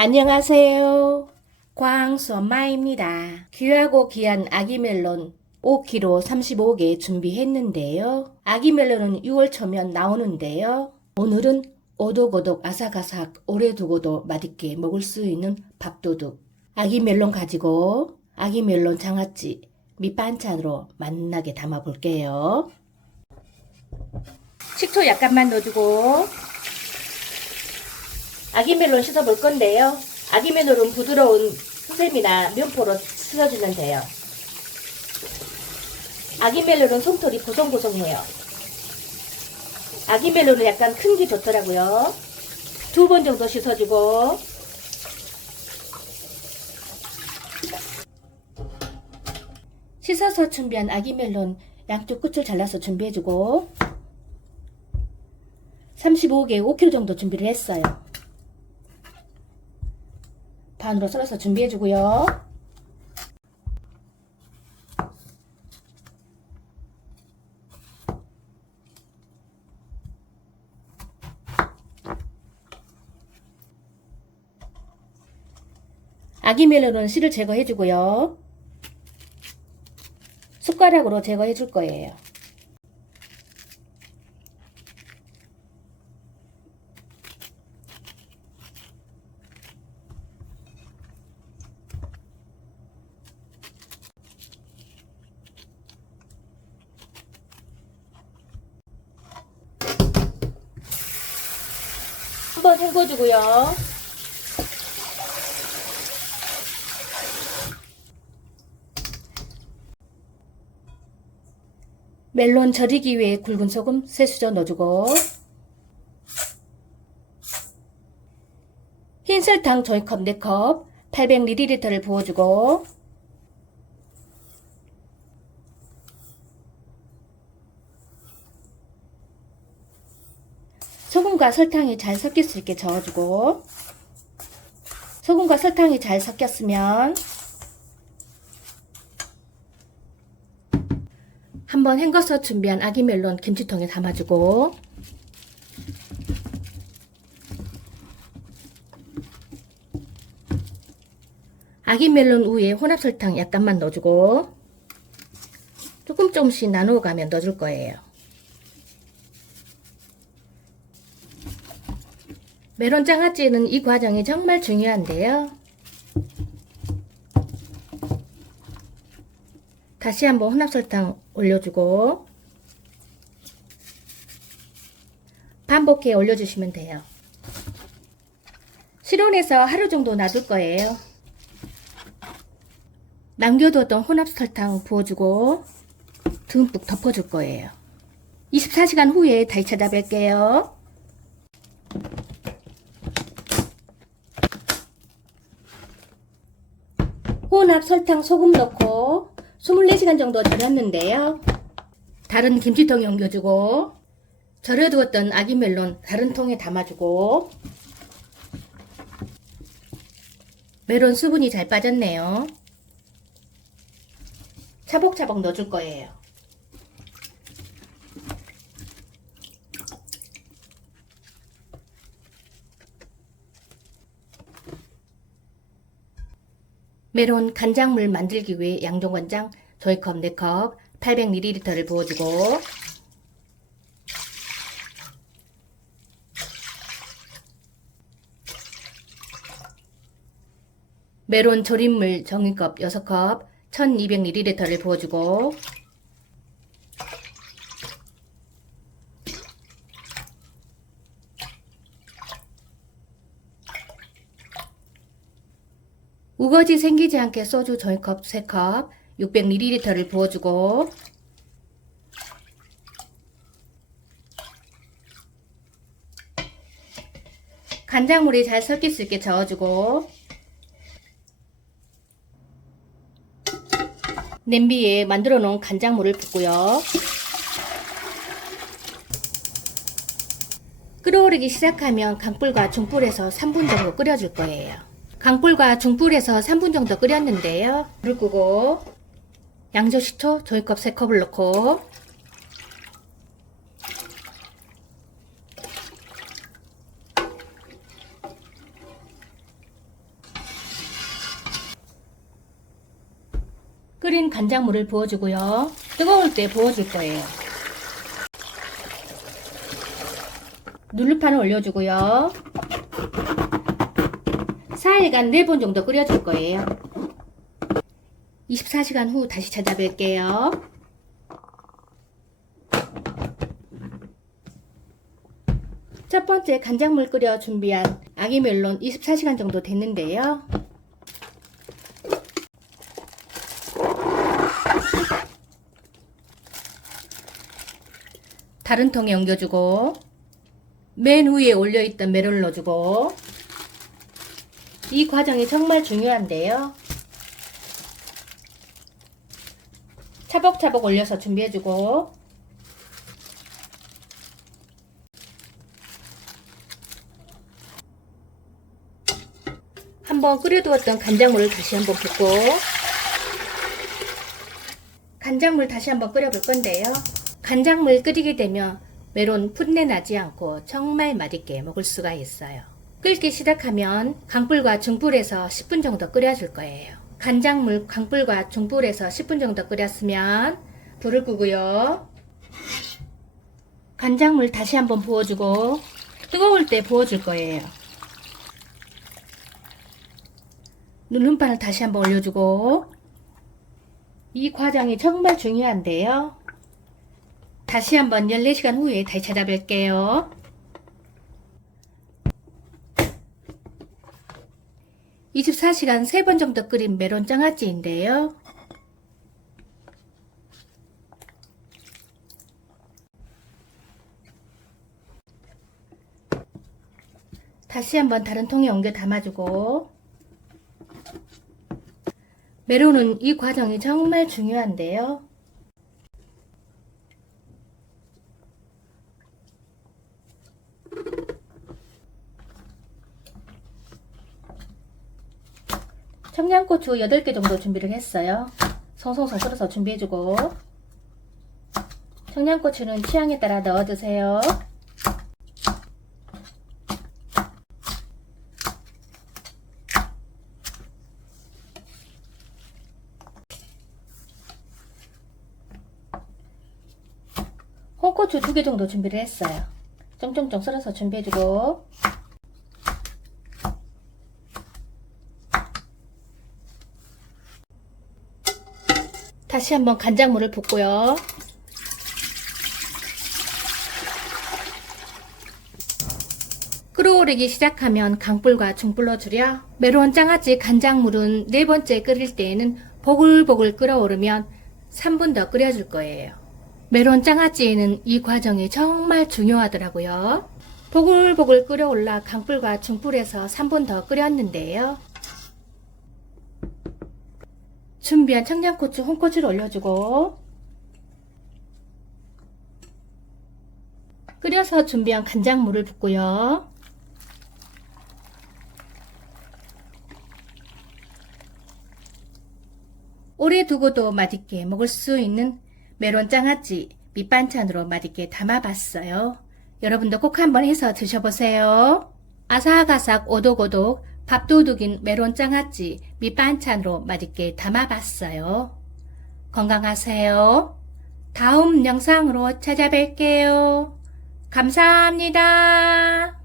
안녕하세요. 광수엄마입니다. 귀하고 귀한 아기 멜론 5kg 35개 준비했는데요. 아기 멜론은 6월 초면 나오는데요. 오늘은 오독오독 아삭아삭 오래 두고도 맛있게 먹을 수 있는 밥도둑 아기 멜론 가지고 아기 멜론 장아찌 밑반찬으로 맛나게 담아 볼게요. 식초 약간만 넣어주고 아기 멜론 씻어 볼 건데요. 아기 멜론은 부드러운 수세미나 면포로 씻어주면 돼요. 아기 멜론은 솜털이 보송보송해요. 아기 멜론은 약간 큰 게 좋더라고요. 2번 정도 씻어주고 씻어서 준비한 아기 멜론 양쪽 끝을 잘라서 준비해주고 35개 5kg 정도 준비를 했어요. 반으로 썰어서 준비해주고요. 아기 멜론은 씨를 제거해주고요. 숟가락으로 제거해줄 거예요. 한번 헹궈주고요. 멜론 절이기 위해 굵은 소금 3수저 넣어주고 흰 설탕 종이컵 4컵 800ml를 부어주고 소금과 설탕이 잘 섞일 수 있게 저어주고 소금과 설탕이 잘 섞였으면 한번 헹궈서 준비한 아기 멜론 김치통에 담아주고 아기 멜론 우에 혼합 설탕 약간만 넣어주고 조금씩 나누어 가면 넣어줄 거예요. 멜론 장아찌는 이 과정이 정말 중요한데요. 다시 한번 혼합 설탕 올려주고 반복해 올려주시면 돼요. 실온에서 하루 정도 놔둘 거예요. 남겨두었던 혼합 설탕 부어주고 듬뿍 덮어줄 거예요. 24시간 후에 다시 찾아뵐게요. 혼합 설탕 소금 넣고 24시간 정도 절였는데요. 다른 김치통에 옮겨주고 절여두었던 아기 멜론 다른 통에 담아주고 멜론 수분이 잘 빠졌네요. 차곡차곡 넣어줄 거예요. 멜론 간장물 만들기 위해 양조간장 종이컵 4컵 800ml를 부어주고 멜론 절임물 종이컵 6컵 1200ml를 부어주고 우거지 생기지 않게 소주 종이컵 3컵 600ml를 부어주고 간장물이 잘 섞일 수 있게 저어주고 냄비에 만들어 놓은 간장물을 붓고요. 끓어오르기 시작하면 강불과 중불에서 3분 정도 끓여줄 거예요. 강불과 중불에서 3분 정도 끓였는데요. 불을 끄고 양조식초 종이컵 3컵을 넣고 끓인 간장물을 부어주고요. 뜨거울 때 부어줄 거예요. 누르판을 올려주고요. 4일간 4번 정도 끓여줄 거예요. 24시간 후 다시 찾아뵐게요. 첫 번째 간장물 끓여 준비한 아기 멜론 24시간 정도 됐는데요. 다른 통에 옮겨주고 맨 위에 올려있던 멜론을 넣어주고, 이 과정이 정말 중요한데요. 차곡차곡 올려서 준비해주고, 한번 끓여두었던 간장물을 다시 한번 붓고, 간장물 다시 한번 끓여볼 건데요. 간장물 끓이게 되면 멜론 풋내 나지 않고 정말 맛있게 먹을 수가 있어요. 끓기 시작하면 강불과 중불에서 10분 정도 끓여줄 거예요. 간장물 강불과 중불에서 10분 정도 끓였으면 불을 끄고요. 간장물 다시 한번 부어주고 뜨거울 때 부어줄 거예요. 누른판을 다시 한번 올려주고, 이 과정이 정말 중요한데요. 다시 한번 14시간 후에 다시 찾아뵐게요. 24시간 3번 정도 끓인 멜론 장아찌인데요. 다시 한번 다른 통에 옮겨 담아주고, 멜론은 이 과정이 정말 중요한데요. 청양고추 8개 정도 준비를 했어요. 송송송 썰어서 준비해주고, 청양고추는 취향에 따라 넣어주세요. 홍고추 2개 정도 준비를 했어요. 쫑쫑쫑 썰어서 준비해주고, 다시 한번 간장물을 붓고요. 끓어오르기 시작하면 강불과 중불로 줄여 멜론 장아찌 간장물은 4번째 끓일 때에는 보글보글 끓어오르면 3분 더 끓여줄 거예요. 멜론 장아찌에는 이 과정이 정말 중요하더라고요. 보글보글 끓어올라 강불과 중불에서 3분 더 끓였는데요. 준비한 청양고추, 홍고추를 올려주고, 끓여서 준비한 간장물을 붓고요. 오래 두고도 맛있게 먹을 수 있는 멜론 장아찌 밑반찬으로 맛있게 담아봤어요. 여러분도 꼭 한번 해서 드셔보세요. 아삭아삭 오독오독 밥도둑인 멜론 장아찌 밑반찬으로 맛있게 담아봤어요. 건강하세요. 다음 영상으로 찾아뵐게요. 감사합니다.